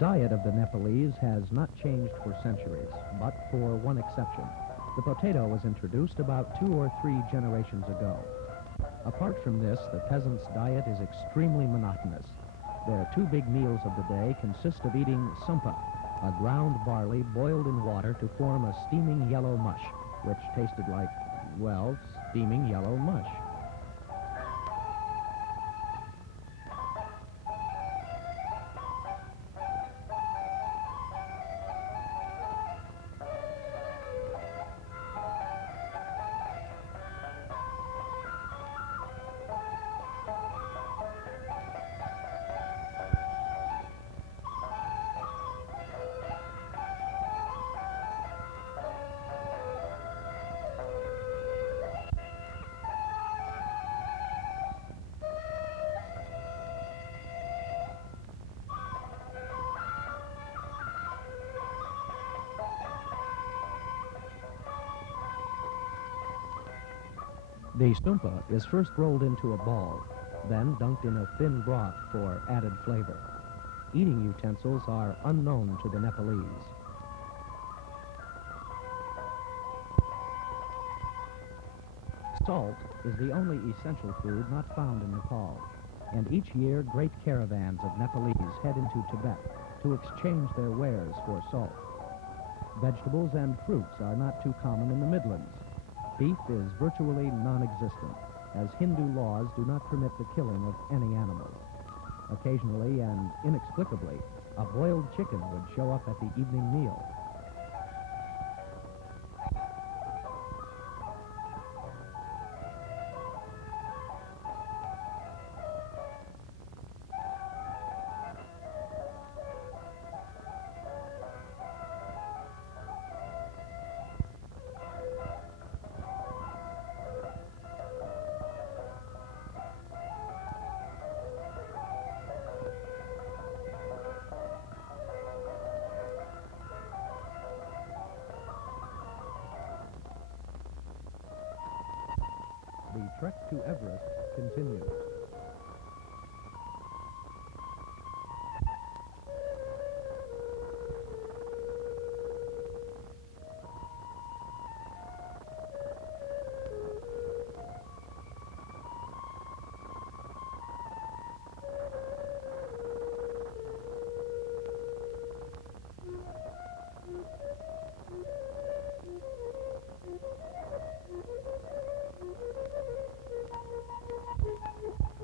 diet of the Nepalese has not changed for centuries, but for one exception. The potato was introduced about 2 or 3 generations ago. Apart from this, the peasants' diet is extremely monotonous. Their 2 big meals of the day consist of eating sumpa, a ground barley boiled in water to form a steaming yellow mush, which tasted like, well, steaming yellow mush. The stumpa is first rolled into a ball, then dunked in a thin broth for added flavor. Eating utensils are unknown to the Nepalese. Salt is the only essential food not found in Nepal, and each year great caravans of Nepalese head into Tibet to exchange their wares for salt. Vegetables and fruits are not too common in the Midlands. Beef is virtually non-existent, as Hindu laws do not permit the killing of any animal. Occasionally and inexplicably, a boiled chicken would show up at the evening meal. The trek to Everest continues.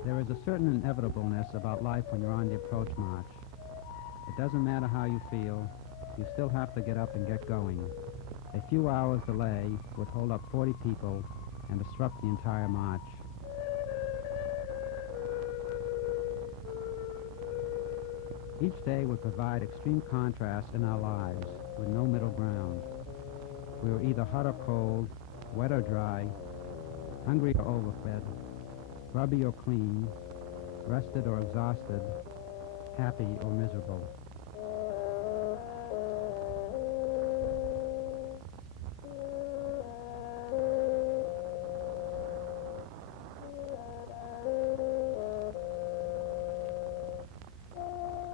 There is a certain inevitableness about life when you're on the approach march. It doesn't matter how you feel, you still have to get up and get going. A few hours delay would hold up 40 people and disrupt the entire march. Each day would provide extreme contrast in our lives, with no middle ground. We were either hot or cold, wet or dry, hungry or overfed, grubby or clean, rested or exhausted, happy or miserable.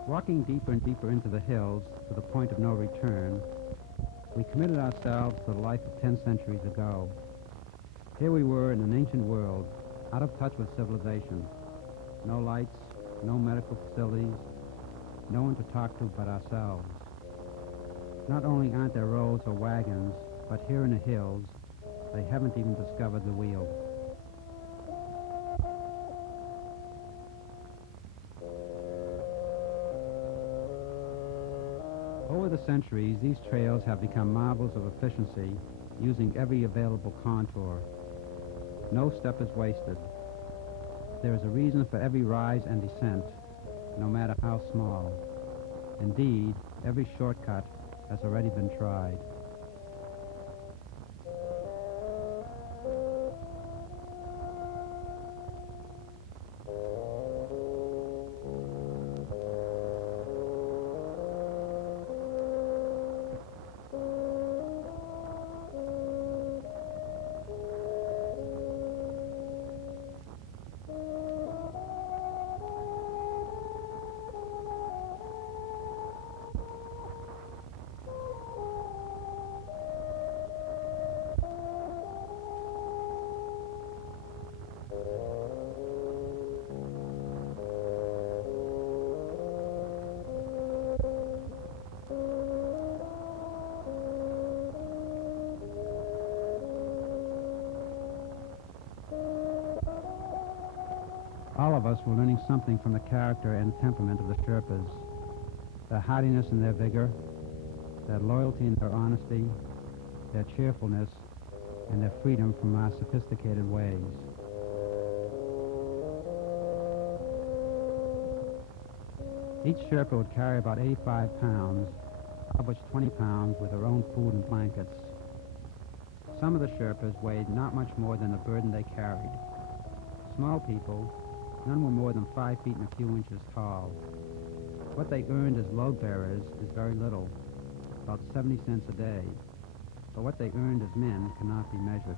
Walking deeper and deeper into the hills to the point of no return, we committed ourselves to the life of 10 centuries ago. Here we were in an ancient world, out of touch with civilization. No lights, no medical facilities, no one to talk to but ourselves. Not only aren't there roads or wagons, but here in the hills, they haven't even discovered the wheel. Over the centuries, these trails have become marvels of efficiency, using every available contour. No step is wasted. There is a reason for every rise and descent, no matter how small. Indeed, every shortcut has already been tried. of us were learning something from the character and temperament of the Sherpas, their hardiness in their vigor, their loyalty in their honesty, their cheerfulness, and their freedom from our sophisticated ways. Each Sherpa would carry about 85 pounds, of which 20 pounds with their own food and blankets. Some of the Sherpas weighed not much more than the burden they carried. Small people, none were more than 5 feet and a few inches tall. What they earned as load bearers is very little, about 70 cents a day, but what they earned as men cannot be measured.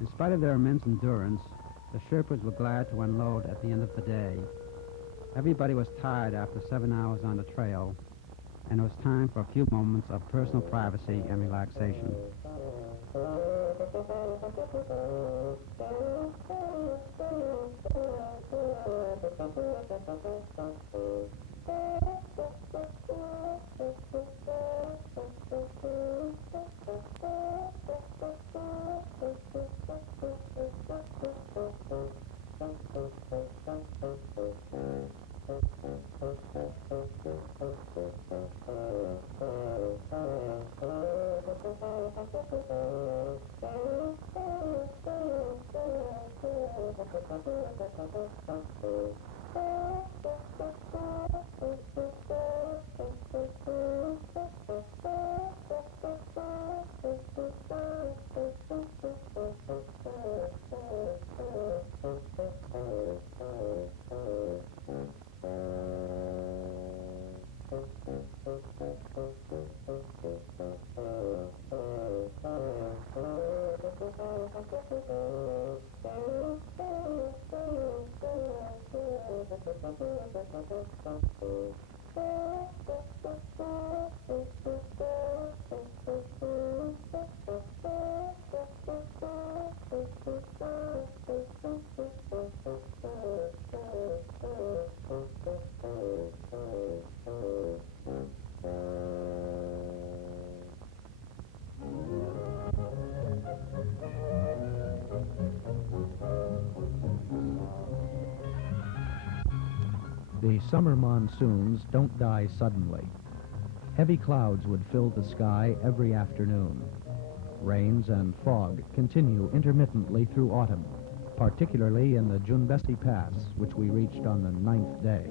In spite of their immense endurance, the Sherpas were glad to unload at the end of the day. Everybody was tired after 7 hours on the trail, and it was time for a few moments of personal privacy and relaxation. The summer monsoons don't die suddenly. Heavy clouds would fill the sky every afternoon. Rains and fog continue intermittently through autumn, particularly in the Junbesi Pass, which we reached on the 9th day.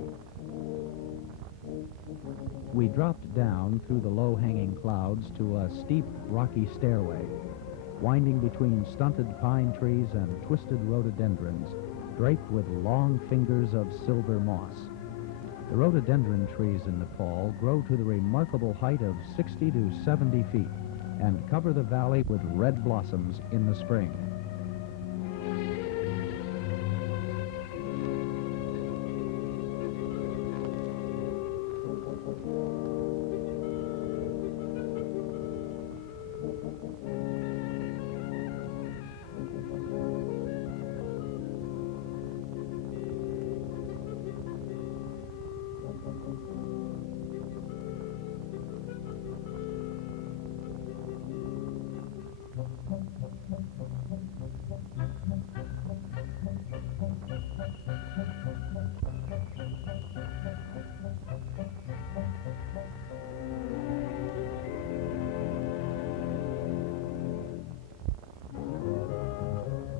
We dropped down through the low-hanging clouds to a steep, rocky stairway, winding between stunted pine trees and twisted rhododendrons, draped with long fingers of silver moss. The rhododendron trees in Nepal grow to the remarkable height of 60 to 70 feet and cover the valley with red blossoms in the spring.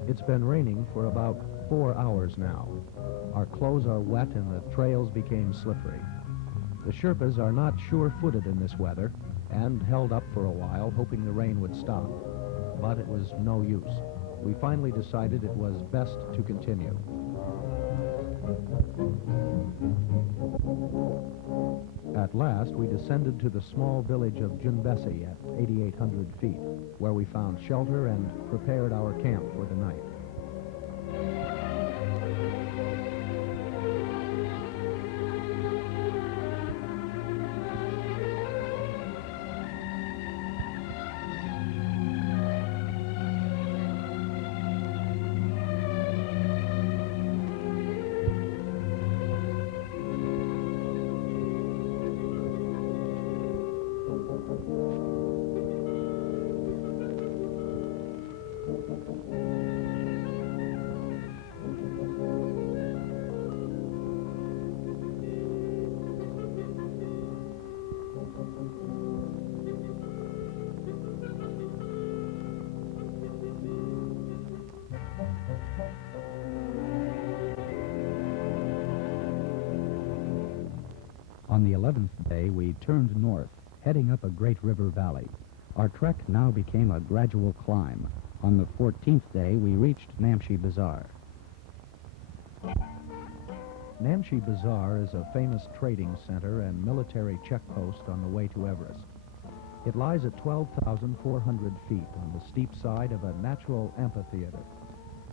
It's been raining for about 4 hours now. Our clothes are wet and the trails became slippery. The Sherpas are not sure-footed in this weather and held up for a while, hoping the rain would stop. But it was no use. We finally decided it was best to continue. At last, we descended to the small village of Junbesi at 8,800 feet, where we found shelter and prepared our camp for the night. On the 11th day, we turned north, heading up a great river valley. Our trek now became a gradual climb. On the 14th day, we reached Namche Bazaar. Namche Bazaar is a famous trading center and military checkpost on the way to Everest. It lies at 12,400 feet on the steep side of a natural amphitheater.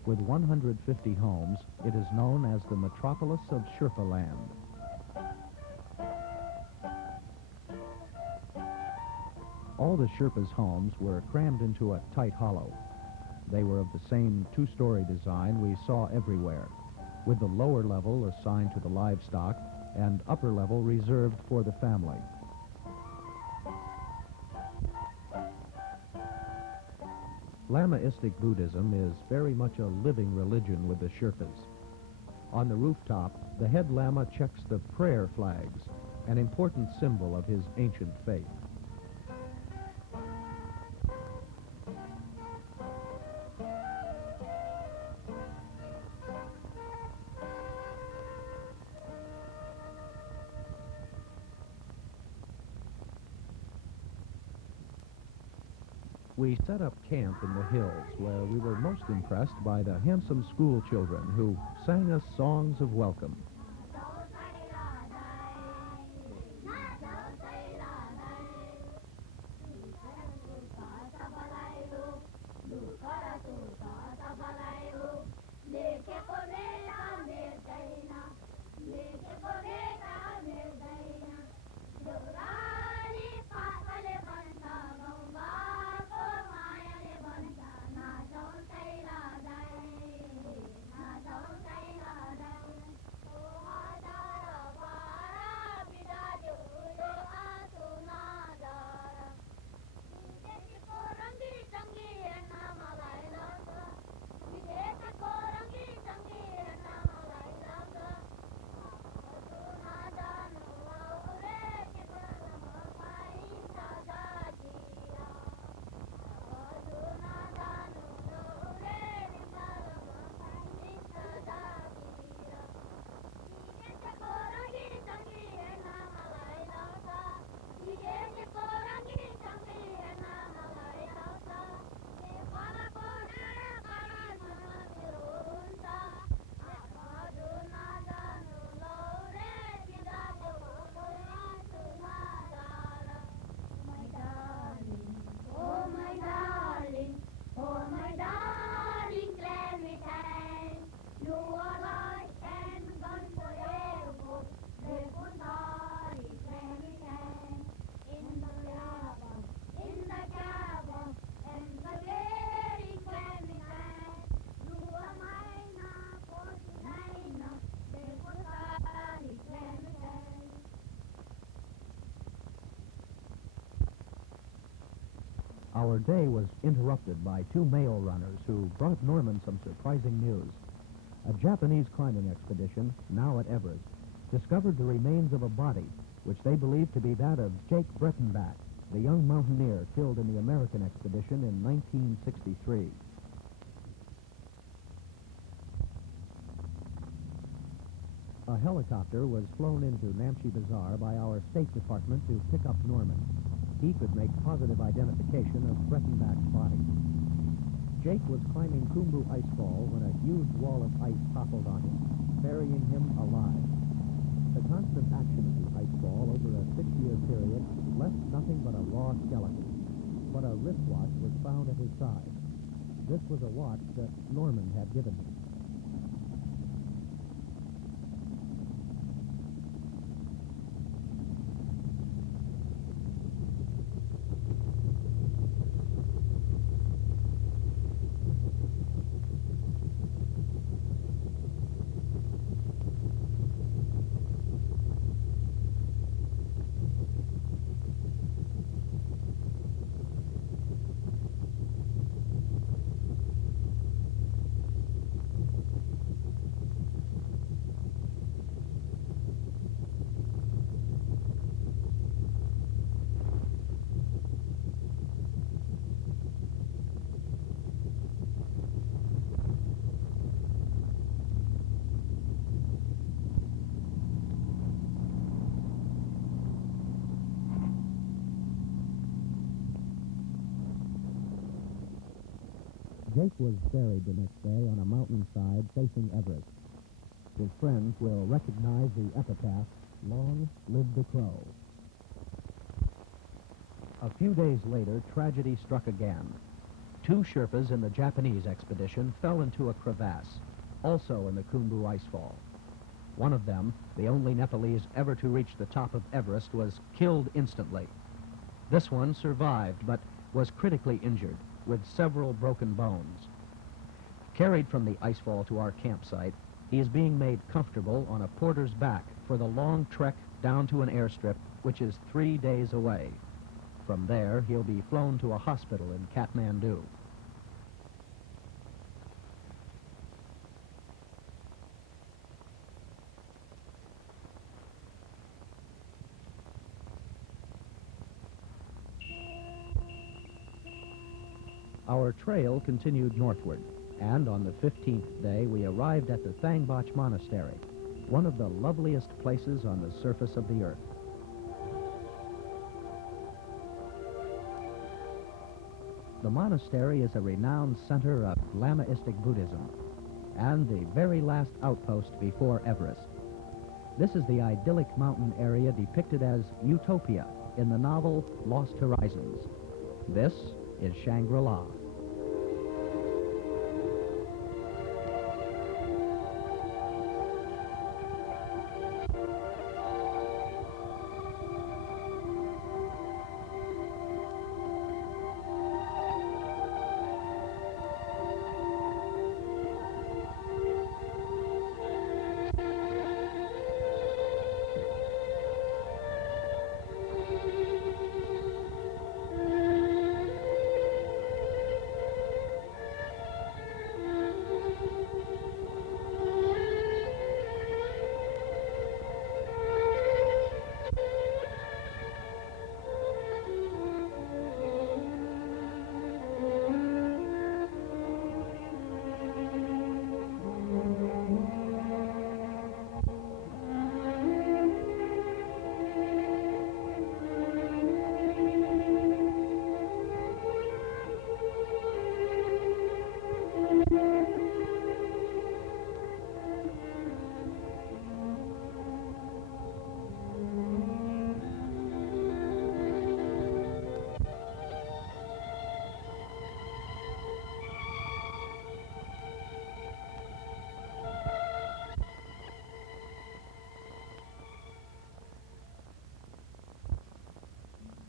With 150 homes, it is known as the metropolis of Sherpa land. All the Sherpas' homes were crammed into a tight hollow. They were of the same two-story design we saw everywhere, with the lower level assigned to the livestock and upper level reserved for the family. Lamaistic Buddhism is very much a living religion with the Sherpas. On the rooftop, the head Lama checks the prayer flags, an important symbol of his ancient faith. We set up camp in the hills, where we were most impressed by the handsome school children who sang us songs of welcome. Our day was interrupted by two mail runners who brought Norman some surprising news. A Japanese climbing expedition, now at Everest, discovered the remains of a body, which they believed to be that of Jake Breitenbach, the young mountaineer killed in the American expedition in 1963. A helicopter was flown into Namche Bazaar by our State Department to pick up Norman. He could make positive identification of Breitenbach's body. Jake was climbing Khumbu Icefall when a huge wall of ice toppled on him, burying him alive. The constant action of the icefall over a 6-year period left nothing but a raw skeleton. But a wristwatch was found at his side. This was a watch that Norman had given him. Jake was buried the next day on a mountainside facing Everest. His friends will recognize the epitaph, "Long live the Crow." A few days later, tragedy struck again. 2 Sherpas in the Japanese expedition fell into a crevasse, also in the Khumbu icefall. One of them, the only Nepalese ever to reach the top of Everest, was killed instantly. This one survived, but was critically injured, with several broken bones. Carried from the icefall to our campsite, he is being made comfortable on a porter's back for the long trek down to an airstrip, which is 3 days away. From there, he'll be flown to a hospital in Kathmandu. Our trail continued northward, and on the 15th day we arrived at the Thangbach Monastery, one of the loveliest places on the surface of the earth. The monastery is a renowned center of Lamaistic Buddhism, and the very last outpost before Everest. This is the idyllic mountain area depicted as utopia in the novel Lost Horizons. This is Shangri-La.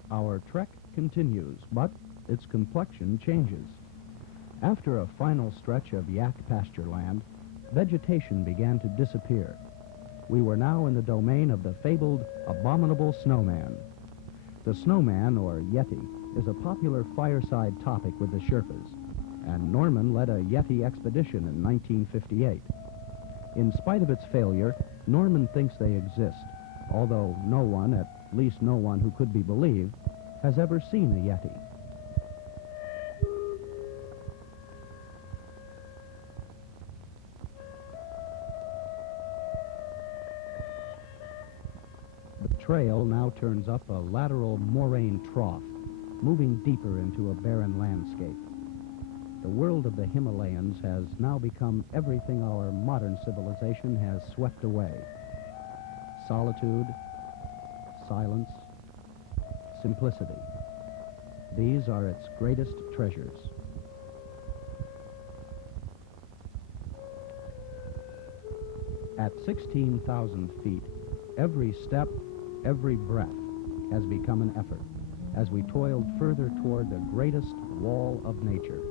Our trek continues, but its complexion changes. After a final stretch of yak pasture land, vegetation began to disappear. We were now in the domain of the fabled abominable snowman. The snowman, or Yeti, is a popular fireside topic with the Sherpas, and Norman led a Yeti expedition in 1958. In spite of its failure, Norman thinks they exist, although no one, at least no one who could be believed, has ever seen a Yeti. The trail now turns up a lateral moraine trough, moving deeper into a barren landscape. The world of the Himalayas has now become everything our modern civilization has swept away. Solitude, silence, simplicity. These are its greatest treasures. At 16,000 feet, every step, every breath has become an effort as we toiled further toward the greatest wall of nature.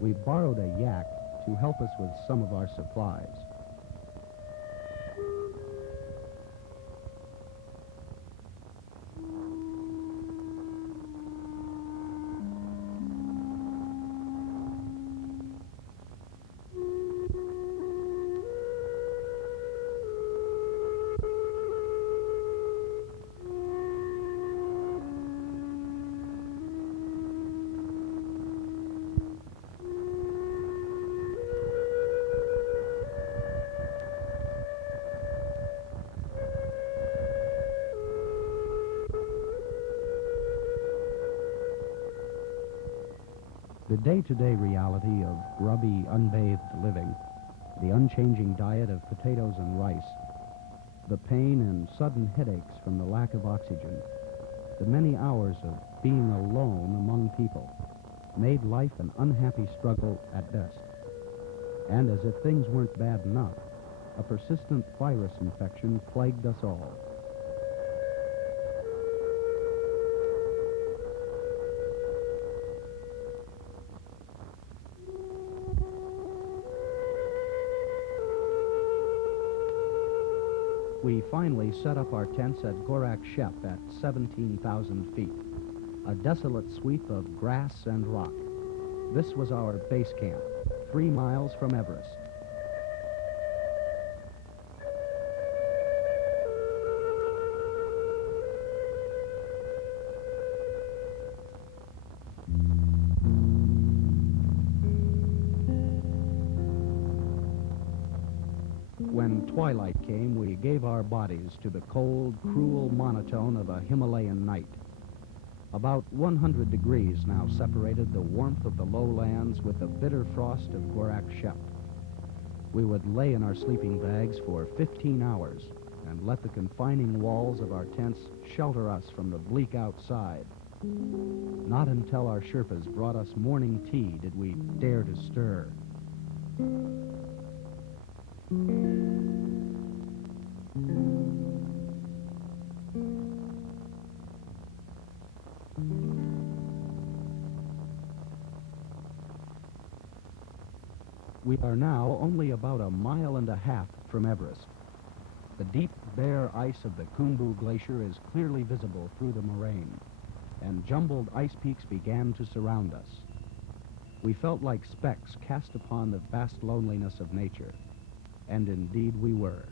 We borrowed a yak to help us with some of our supplies. The day-to-day reality of grubby, unbathed living, the unchanging diet of potatoes and rice, the pain and sudden headaches from the lack of oxygen, the many hours of being alone among people, made life an unhappy struggle at best. And as if things weren't bad enough, a persistent virus infection plagued us all. We finally set up our tents at Gorak Shep at 17,000 feet, a desolate sweep of grass and rock. This was our base camp, 3 miles from Everest. When twilight came, we gave our bodies to the cold, cruel monotone of a Himalayan night. About 100 degrees now separated the warmth of the lowlands with the bitter frost of Gorak Shep. We would lay in our sleeping bags for 15 hours and let the confining walls of our tents shelter us from the bleak outside. Not until our Sherpas brought us morning tea did we dare to stir. We are now only about a mile and a half from Everest. The deep, bare ice of the Khumbu Glacier is clearly visible through the moraine, and jumbled ice peaks began to surround us. We felt like specks cast upon the vast loneliness of nature, and indeed we were.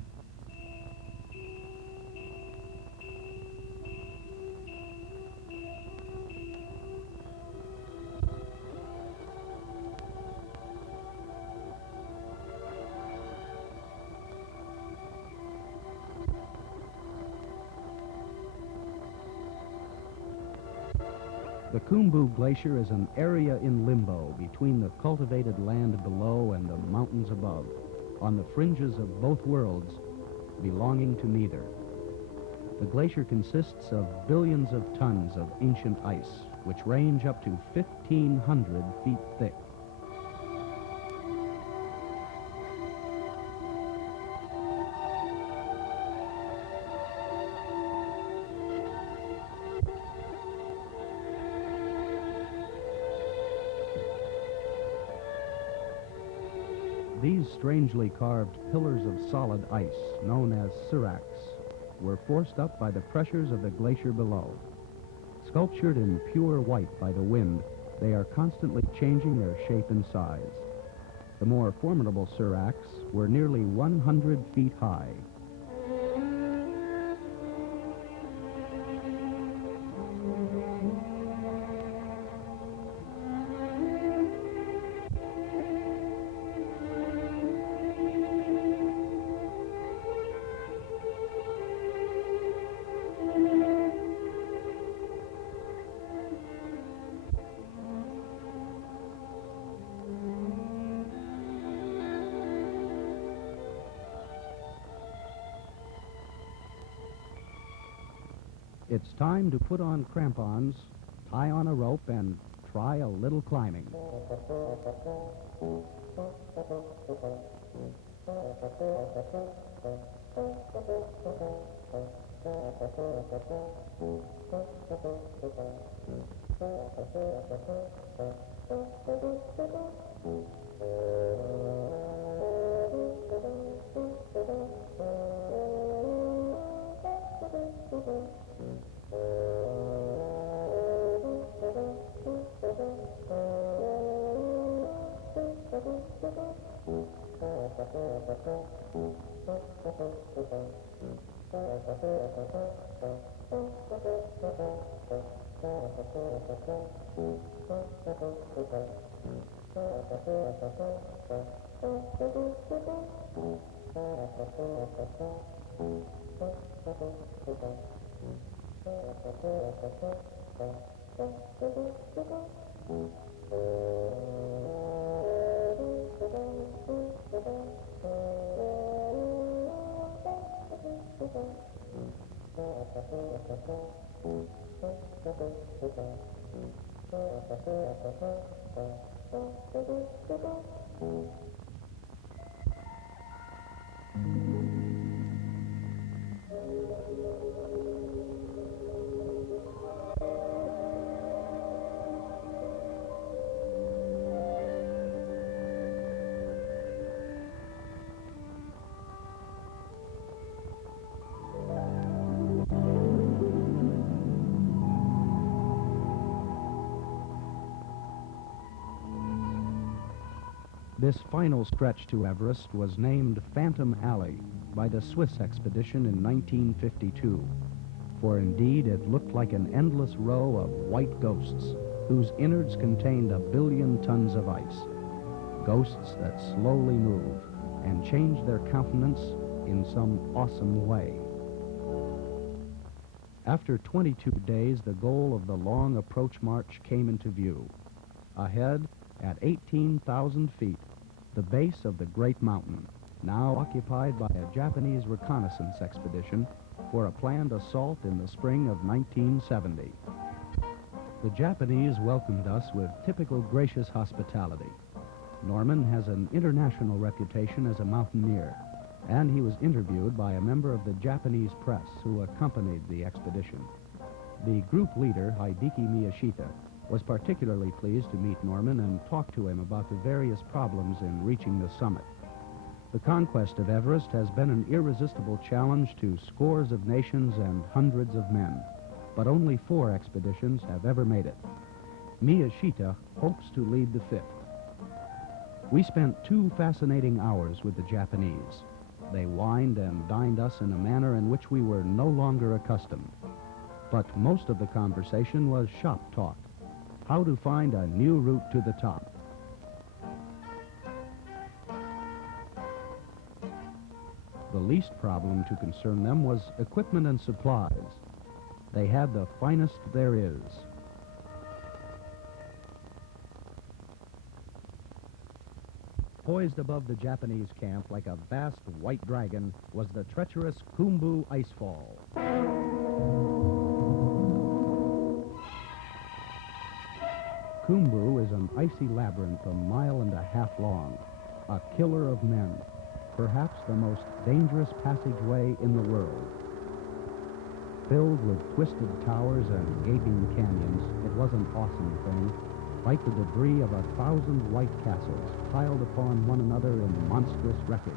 The Khumbu Glacier is an area in limbo between the cultivated land below and the mountains above, on the fringes of both worlds, belonging to neither. The glacier consists of billions of tons of ancient ice, which range up to 1,500 feet thick. These strangely carved pillars of solid ice, known as seracs, were forced up by the pressures of the glacier below. Sculptured in pure white by the wind, they are constantly changing their shape and size. The more formidable seracs were nearly 100 feet high. It's time to put on crampons, tie on a rope, and try a little climbing. This final stretch to Everest was named Phantom Alley by the Swiss expedition in 1952, for indeed it looked like an endless row of white ghosts whose innards contained 1 billion tons of ice, ghosts that slowly move and change their countenance in some awesome way. After 22 days, the goal of the long approach march came into view. Ahead, at 18,000 feet, the base of the Great Mountain, now occupied by a Japanese reconnaissance expedition for a planned assault in the spring of 1970. The Japanese welcomed us with typical gracious hospitality. Norman has an international reputation as a mountaineer, and he was interviewed by a member of the Japanese press who accompanied the expedition. The group leader, Hideki Miyashita, was particularly pleased to meet Norman and talk to him about the various problems in reaching the summit. The conquest of Everest has been an irresistible challenge to scores of nations and hundreds of men, but only 4 expeditions have ever made it. Miyashita hopes to lead the 5th. We spent 2 fascinating hours with the Japanese. They wined and dined us in a manner in which we were no longer accustomed. But most of the conversation was shop talk. How to find a new route to the top. The least problem to concern them was equipment and supplies. They had the finest there is. Poised above the Japanese camp like a vast white dragon was the treacherous Khumbu Icefall. Khumbu is an icy labyrinth 1.5 miles long, a killer of men, perhaps the most dangerous passageway in the world. Filled with twisted towers and gaping canyons, it was an awesome thing, like the debris of 1,000 white castles piled upon one another in monstrous wreckage.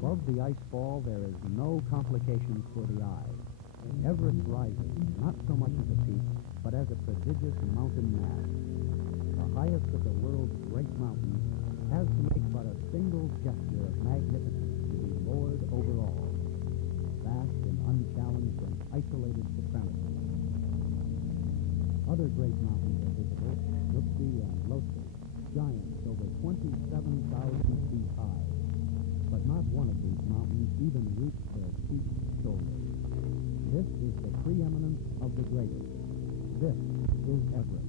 Above the ice fall, there is no complications for the eye. Everest rises, not so much as a peak, but as a prodigious mountain mass. The highest of the world's great mountains has to make but a single gesture of magnificence to be lord over all, vast in unchallenged and isolated supremacy. Other great mountains are visible, Lhotse and Lhotse, giants over 27,000 feet high. But not one of these mountains even reached their peak shoulders. This is the preeminence of the greatest. This is Everest.